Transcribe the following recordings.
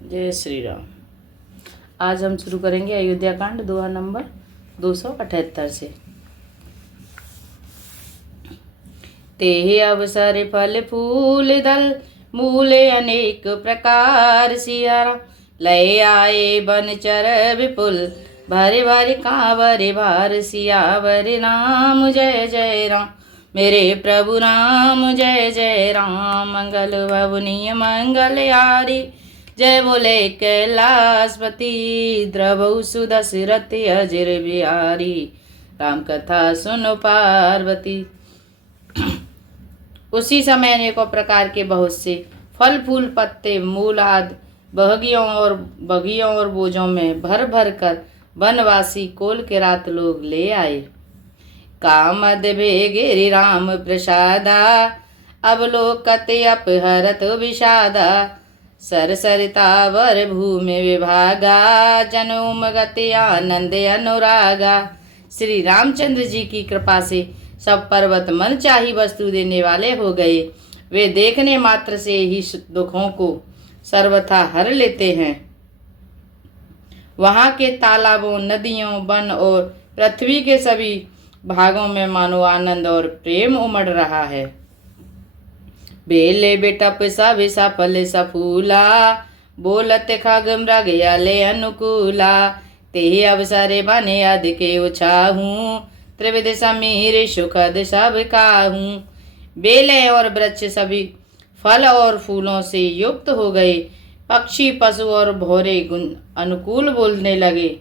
जय श्री राम। आज हम शुरू करेंगे अयोध्या कांड दोहा नंबर 278 से। तेहि अवसर फल फूल दल मूले अनेक प्रकार सियारा लय आए बनचर विपुल भरे भरे कांवर भार सियावर राम जय जय राम मेरे प्रभु राम जय जय राम मंगल भवनीय मंगल यारी जय बोले कैलाशपति द्रवहु सुदशरथ अजिर बिहारी राम कथा सुनो पार्वती। उसी समय अनेकों प्रकार के बहुत से फल फूल पत्ते मूल आदि बगियों और बोझों में भर भर कर वनवासी कोल के रात लोग ले आए। कामद बेगिरि राम प्रसादा अवलोकते अपहरत विषादा सरसरितावर भूमि विभागा जनोम गति आनंद अनुरागा। श्री रामचंद्र जी की कृपा से सब पर्वत मन चाही वस्तु देने वाले हो गए। वे देखने मात्र से ही दुखों को सर्वथा हर लेते हैं। वहाँ के तालाबों नदियों वन और पृथ्वी के सभी भागों में मानो आनंद और प्रेम उमड़ रहा है। बेले बेटप सब सफल सफूला बोलत खग मृग यले अनुकूला तेहि अवसरे बने अध के उछाहू त्रिविध समीर सुखद सब काहू। बेलें और वृक्ष सभी फल और फूलों से युक्त हो गए। पक्षी पशु और भौरे अनुकूल बोलने लगे।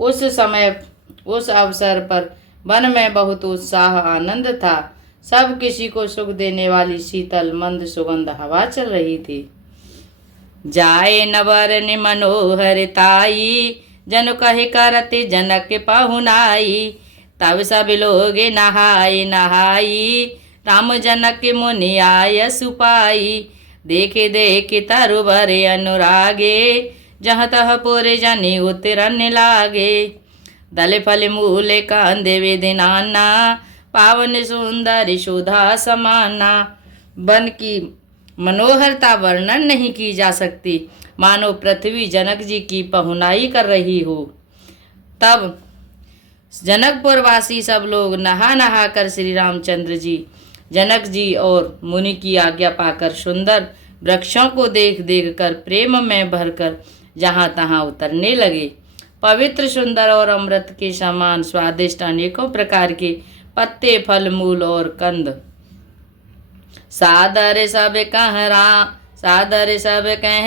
उस समय उस अवसर पर वन में बहुत उत्साह आनंद था। सब किसी को सुख देने वाली शीतल मंद सुगंध हवा चल रही थी। जाए नवर नि मनोहर ताई जन कहे करते जनक पहुनाई तब सब लोग नहाय नहाई राम जनक मुनि आय सुपाई देखे देखे तरु भरे अनुरागे जहाँ तह पुर जनि उतरन लागे दल फल मूले कांदे वेदिनाना पावन सुंदर शोधा समाना। वन की मनोहरता वर्णन नहीं की जा सकती, मानो पृथ्वी जनक जी की पहुनाई कर रही हो। तब जनकपुर वासी सब लोग नहा नहा कर श्री रामचंद्र जी जनक जी और मुनि की आज्ञा पाकर सुंदर वृक्षों को देख देख कर प्रेम में भरकर जहाँ तहाँ उतरने लगे। पवित्र सुंदर और अमृत के समान स्वादिष्ट अनेकों प्रकार के पत्ते फल मूल और कंद सादर सब कह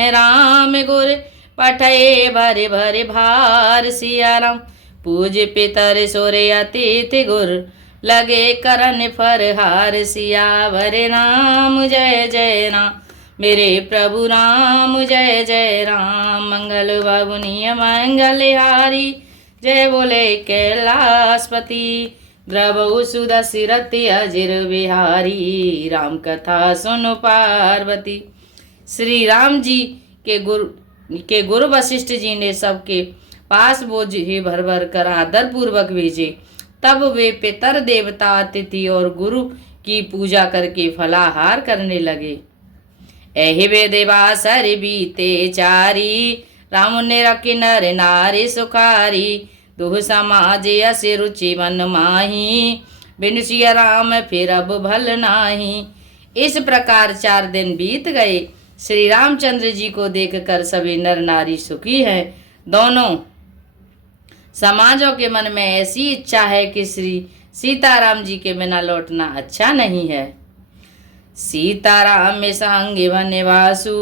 राम गुर पठे भरे भरे भार सियाराम पूज पितर सोरे अतिथि गुर लगे करन फरहार सियावर राम जय जय राम मेरे प्रभु राम जय जय राम मंगल भवनीय मंगल हारी जय बोले कैलाशपति द्रवहु सुदशरथ अजिर बिहारी राम कथा सुनो पार्वती। श्री राम जी के गुरु वशिष्ठ जी ने सबके पास बोझ ही भर भर कर आदर पूर्वक भेजे। तब वे पितर देवता अतिथि और गुरु की पूजा करके फलाहार करने लगे। एहि वे देवासर बीते चारी राम ने रखी नर नारी सुखारी दुह समाज यस रुचि मन माही बिनु सिया राम फिर अब भल नाही। इस प्रकार 4 दिन बीत गए। श्री रामचंद्र जी को देखकर सभी नर नारी सुखी हैं। दोनों समाजों के मन में ऐसी इच्छा है कि श्री सीताराम जी के बिना लौटना अच्छा नहीं है। सीताराम में सांगे वनवासु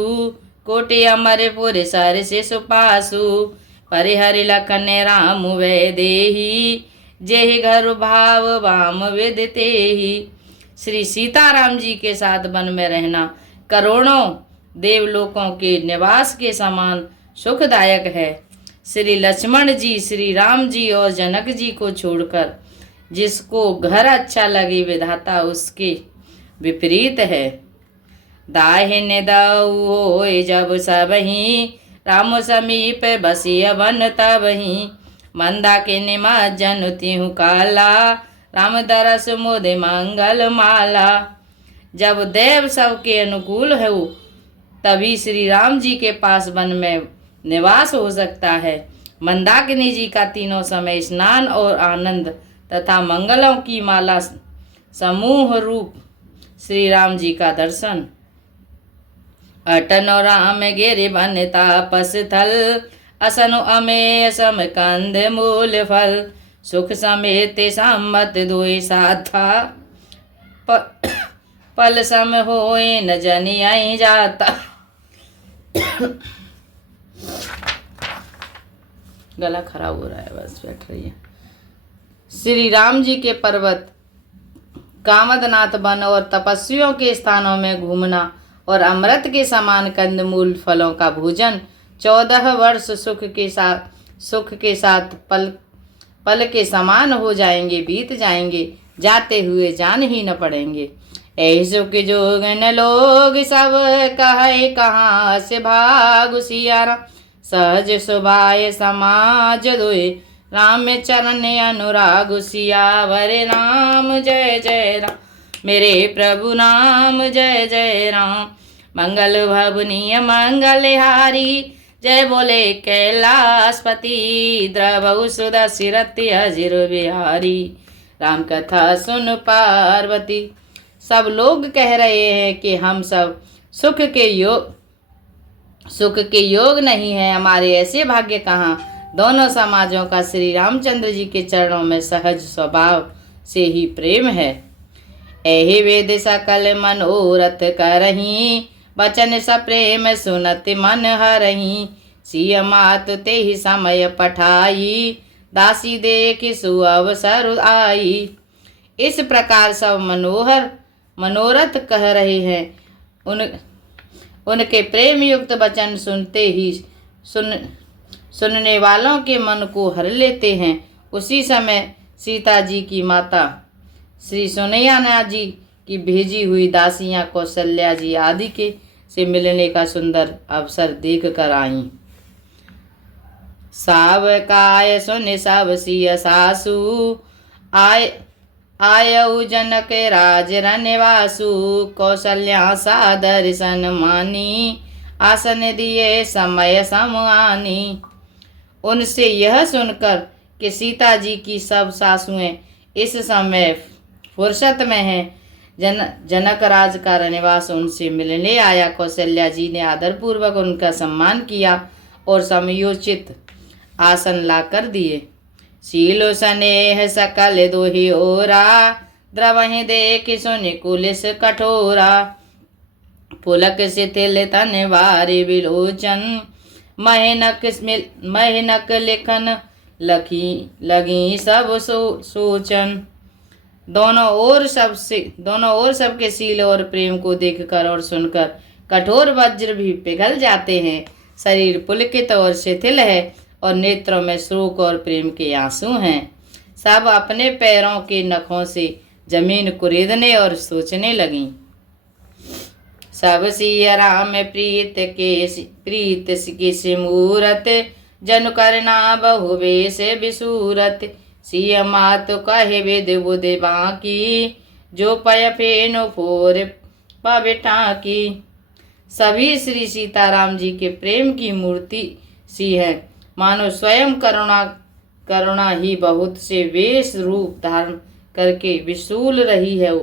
कोटि अमरपुर सर से सुपासु परिहरि लखन राम वै देही जेहि घर भाव वाम विदते ही। श्री सीताराम जी के साथ वन में रहना करोड़ों देवलोकों के निवास के समान सुखदायक है। श्री लक्ष्मण जी श्री राम जी और जनक जी को छोड़कर जिसको घर अच्छा लगे विधाता उसके विपरीत है। दाहिने दाऊ होए जब सबही राम समीप बसिय वन तबही मंदा के निमा जनु तिहु काला राम दरस मोदे मंगल माला। जब देव सबके अनुकूल हो तभी श्री राम जी के पास वन में निवास हो सकता है। मंदाकिनी जी का तीनों समय स्नान और आनंद तथा मंगलों की माला समूह रूप श्री राम जी का दर्शन। अटनो राम गिरि वन तापस थल, असनु अमेय सम कंद मूल फल, सुख समेत सम्मत दुई साधा, पल सम होए न जनि आई जाता। गला खराब हो रहा है, बस बैठ रही है। श्री राम जी के पर्वत कामदनाथ वन और तपस्वियों के स्थानों में घूमना और अमृत के समान कंदमूल फलों का भोजन 14 वर्ष सुख के साथ पल के समान हो जाएंगे, बीत जाएंगे, जाते हुए जान ही न पड़ेंगे। ऐसो के जोगन लोग सब कहे कहाँ से भाग सियारा, सहज सुभाय समाज दोए, राम चरण अनुराग सियावर राम जय जय राम, मेरे प्रभु नाम जय जय राम। मंगल भवनीय मंगलहारी, जय बोले कैलाशपति, द्रवहु सुदशरथि अजिर बिहारी, राम कथा सुन पार्वती। सब लोग कह रहे हैं कि हम सब सुख के योग नहीं है, हमारे ऐसे भाग्य कहाँ। दोनों समाजों का श्री रामचंद्र जी के चरणों में सहज स्वभाव से ही प्रेम है। एहि वेद सकल मनोरथ करही, बचन सप्रेम सुनत मन हरही, सिय मात ते ही समय पठाई, दासी देख सुअवसर आई। इस प्रकार सब मनोरथ कह रहे हैं। उनके प्रेम युक्त वचन सुनते ही सुनने वालों के मन को हर लेते हैं। उसी समय सीता जी की माता श्री सुनैना जी की भेजी हुई दासियां कौशल्या जी आदि के से मिलने का सुंदर अवसर देख कर आईं। साव काय सुन सब सिय सासु, आयऊ जनक राज रनवासु, कौशल्या सादर सन मानी, आसन दिए समय समानी। उनसे यह सुनकर कि सीता जी की सब सासुएं इस समय फुर्सत में हैं, जनक राज का रनिवास उनसे मिलने आया। कौशल्या जी ने आदरपूर्वक उनका सम्मान किया और समयोचित आसन ला कर दिए। शीलो स्नेह सकल दोहि ओरा, द्रवहि देख सुनि कुलिस कठोरा, पुलक शिथिल तन वारि विलोचन, महिनक लिखन लगी सब सोचन। दोनों ओर सबके शील और प्रेम को देखकर और सुनकर कठोर वज्र भी पिघल जाते हैं। शरीर पुलकित और शिथिल है और नेत्रों में शोक और प्रेम के आंसू हैं। सब अपने पैरों के नखों से जमीन कुरेदने और सोचने लगीं। सब सिय राम प्रीत के सिमूरत, जनु करना बहु वेश विसूरत, सिय मात कहे विद बुध बाकी, जो पय फेनु फोर पबिठा की। सभी श्री सीताराम जी के प्रेम की मूर्ति सी है, मानो स्वयं करुणा ही बहुत से वेश रूप धारण करके विशूल रही है,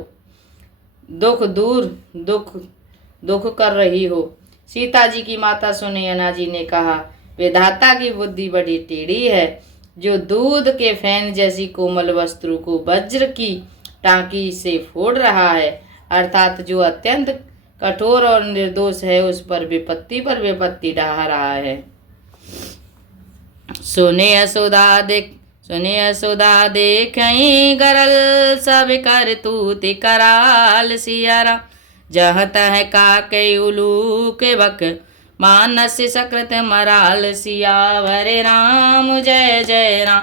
दुख कर रही हो। सीता जी की माता सुनैना जी ने कहा, विधाता की बुद्धि बड़ी टेढ़ी है, जो दूध के फैन जैसी कोमल वस्त्र को वज्र की टांकी से फोड़ रहा है, अर्थात जो अत्यंत कठोर और निर्दोष है, उस पर विपत्ति ढा रहा है। सुने यशोदा देखई गरल, सब कर तूति कराल सियारा, जह तह काके उलूक बक, मानस सकृत मराल सियावर राम जय जय राम,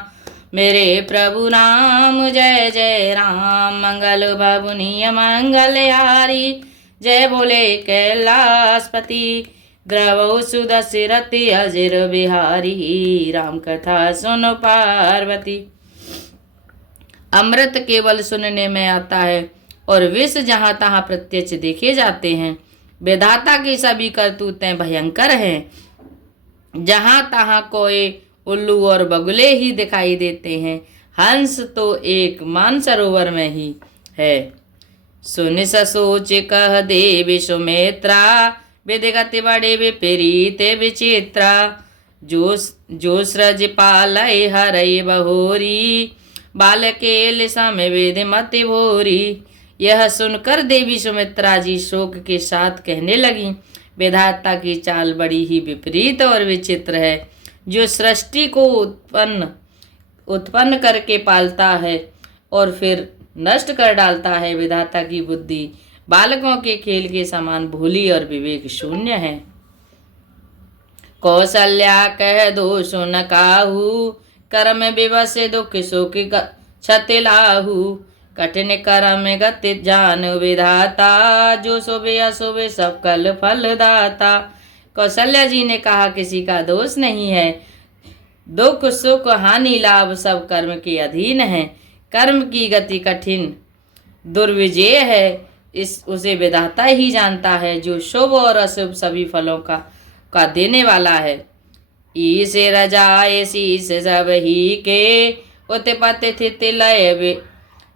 मेरे प्रभु राम जय जय राम। मंगल भवनीय मंगलहारी, जय बोले कैलाशपति, द्रवहु सुदशरथि अजिर बिहारी, राम कथा सुनो पार्वती। अमृत केवल सुनने में आता है और विष जहाँ तहाँ प्रत्यक्ष देखे जाते हैं। विधाता की सभी करतूतें भयंकर हैं। जहाँ तहाँ कोई उल्लू और बगुले ही दिखाई देते हैं, हंस तो एक मानसरोवर में ही है। सुन सोच कह देवी सुमित्रा, विधिगति बड़े विपरीत विचित्रा। जो सृज पालय हरय बहोरी, बालकेल सम विधि मति भोरी। यह सुनकर देवी सुमित्रा जी शोक के साथ कहने लगी, विधाता की चाल बड़ी ही विपरीत और विचित्र है। जो सृष्टि को उत्पन्न करके पालता है और फिर नष्ट कर डालता है, विधाता की बुद्धि बालकों के खेल के समान भोली और विवेक शून्य है। कौशल्या कह दो सुन काहू, कर्म विवश दुख सुख क्षति लाहू। कठिन कर्म गति जान विधाता, जो शोभे अशोभे सब कल फल दाता। कौशल्या जी ने कहा, किसी का दोष नहीं है, दुख सुख हानि लाभ सब कर्म के अधीन है। कर्म की गति कठिन दुर्विजय है, उसे विधाता ही जानता है, जो शुभ और अशुभ सभी फलों का देने वाला है। ईश रजाए शीस सब ही के, उत्पत्ति स्थिति लय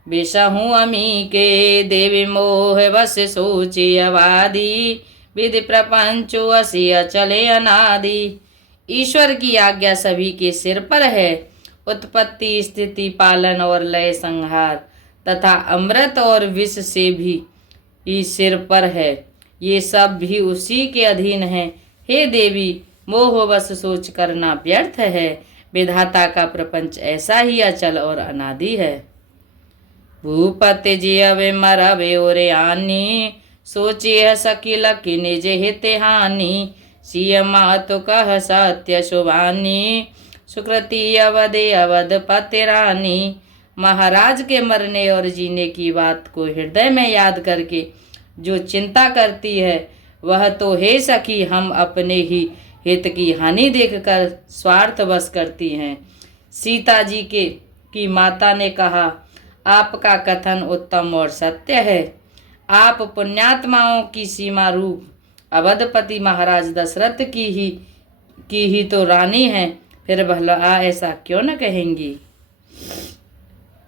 विषहु अमी के। देवी मोह बस सोचे अवादी, विधि प्रपंच असी अचले अनादि। ईश्वर की आज्ञा सभी के सिर पर है, उत्पत्ति स्थिति पालन और लय संहार तथा अमृत और विष से भी सिर पर है, ये सब भी उसी के अधीन है। हे देवी, मोह बस सोच करना व्यर्थ है, विधाता का प्रपंच ऐसा ही अचल और अनादि है। भूपति जी अवे मरवे और आनी, सोचिए सकी लकी निज हित हानि। सिय मातु कह सत्य शुभानी, सुकृति अवधे अवध पति रानी। महाराज के मरने और जीने की बात को हृदय में याद करके जो चिंता करती है, वह तो हे सखी हम अपने ही हित की हानि देखकर स्वार्थवश करती हैं। सीता जी की माता ने कहा, आपका कथन उत्तम और सत्य है। आप पुण्यात्माओं की सीमा रूप अवधपति महाराज दशरथ की ही तो रानी हैं, फिर भला ऐसा क्यों न कहेंगी।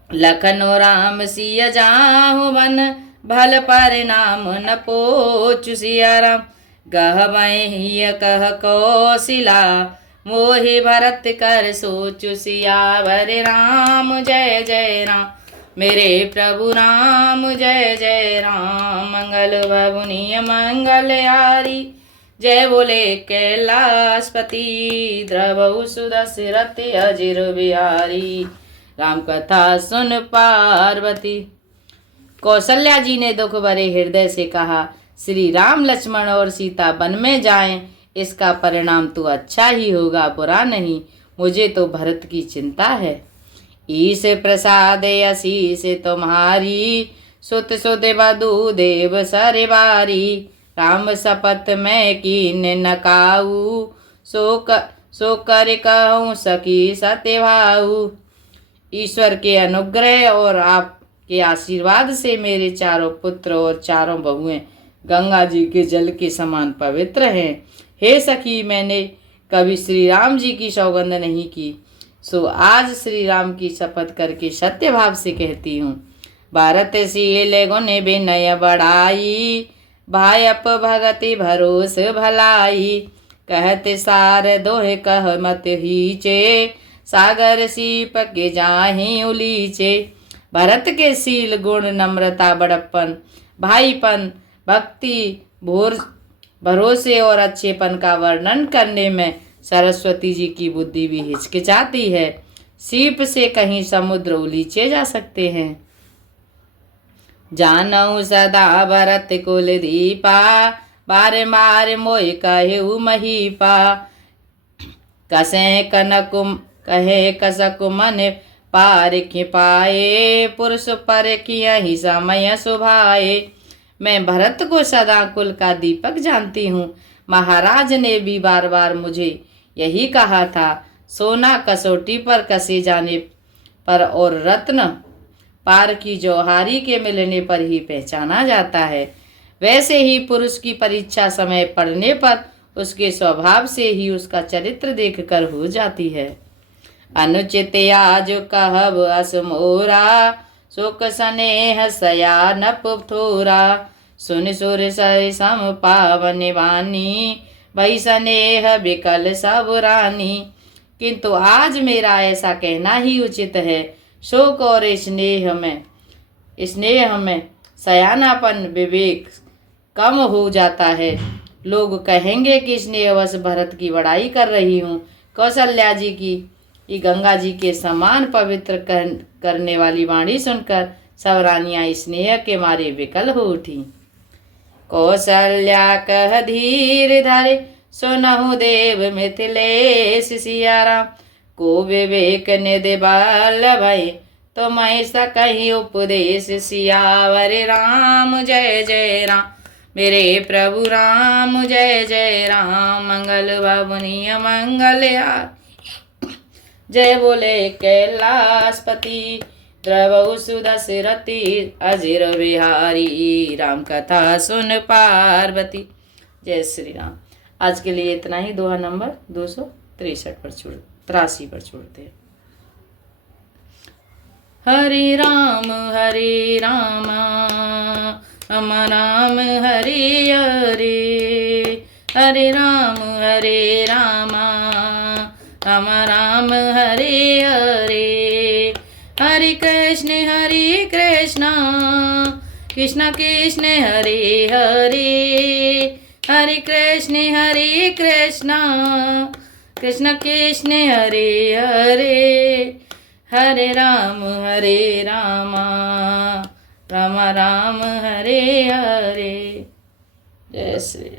लखनऊ राम सिय जाहु बन, भल परिणाम न पोचु सिया राम। गहबहिय कह कौशिला, मोहि भरत कर सोचु सियावर राम। जय जय राम मेरे प्रभु राम, जय जय राम। मंगल भवनीय मंगल यारी, जय बोले कैलाशपति। द्रवहु सुदशरथ अजिर बिहारी, राम कथा सुन पार्वती। कौशल्या जी ने दुख भरे हृदय से कहा, श्री राम लक्ष्मण और सीता वन में जाएं, इसका परिणाम तो अच्छा ही होगा, बुरा नहीं। मुझे तो भरत की चिंता है। ईश प्रसाद आशीष तुम्हारी, सुत सुत बधु देव सरबारी। राम शपथ में कीन नकाऊ, सो कर कहूँ सखी सत्यभाऊ। ईश्वर के अनुग्रह और आपके आशीर्वाद से मेरे चारों पुत्र और चारों बहुएं गंगा जी के जल के समान पवित्र हैं। हे सखी, मैंने कभी श्री राम जी की सौगंध नहीं की, सो आज श्री राम की शपथ करके सत्य भाव से कहती हूँ। भारत शील गुण विनय बढ़ाई, भायप भगति भरोस भलाई। कहते सार दोहे कह मत हीचे, सागर सीप के जाहि उलीचे। भरत के शील गुण नम्रता बड़प्पन भाईपन भक्ति भरोसे और अच्छेपन का वर्णन करने में सरस्वती जी की बुद्धि भी हिचकिचाती है। सीप से कहीं समुद्र उलीचे जा सकते हैं। जानऊ सदा भरत कुल दीपा, बार बार मोय कहेऊ महीपा। कसे कनकुम कहे कसक मन पार खिपाए, पुरुष पर किया ही समय सुभाए। मैं भरत को सदा कुल का दीपक जानती हूँ। महाराज ने भी बार बार मुझे यही कहा था। सोना कसौटी पर कसे जाने पर और रत्न पार की जौहारी के मिलने पर ही पहचाना जाता है। वैसे ही पुरुष की परीक्षा समय पड़ने पर उसके स्वभाव से ही उसका चरित्र देखकर हो जाती है। अनुचित आज कहब असमोरा, शोक स्नेह सयानप थोरा, सुन सुर सर सम पावन वानी, भई स्नेह विकल सब रानी। किंतु आज मेरा ऐसा कहना ही उचित है, शोक और स्नेह में सयानापन विवेक कम हो जाता है। लोग कहेंगे कि स्नेहवश भरत की बड़ाई कर रही हूँ। कौशल्या जी की ये गंगा जी के समान पवित्र करने वाली वाणी सुनकर सब रानियां स्नेह के मारे विकल हो उठी। कौशल्या कह धीर धरे, सुनहु देव मिथिलेश सिया राम, को विवेक निधि बल भई, तो मैं सकहि उपदेश सियावर राम जय जय राम। मेरे प्रभु राम जय जय राम, मंगल भवनीय मंगल जय बोले कैलाशपति, द्रवहु सुदशरथी अजिर बिहारी, राम कथा सुन पार्वती। जय श्री राम। आज के लिए इतना ही। दोहा नंबर 263 पर 83 पर छोड़ते हैं। हरे राम राम राम हरे हरे, हरे राम राम हरे हरे, हरे कृष्ण कृष्ण कृष्ण हरे हरे, हरे कृष्ण कृष्ण कृष्ण हरे हरे, हरे राम राम राम हरे हरे। जय श्री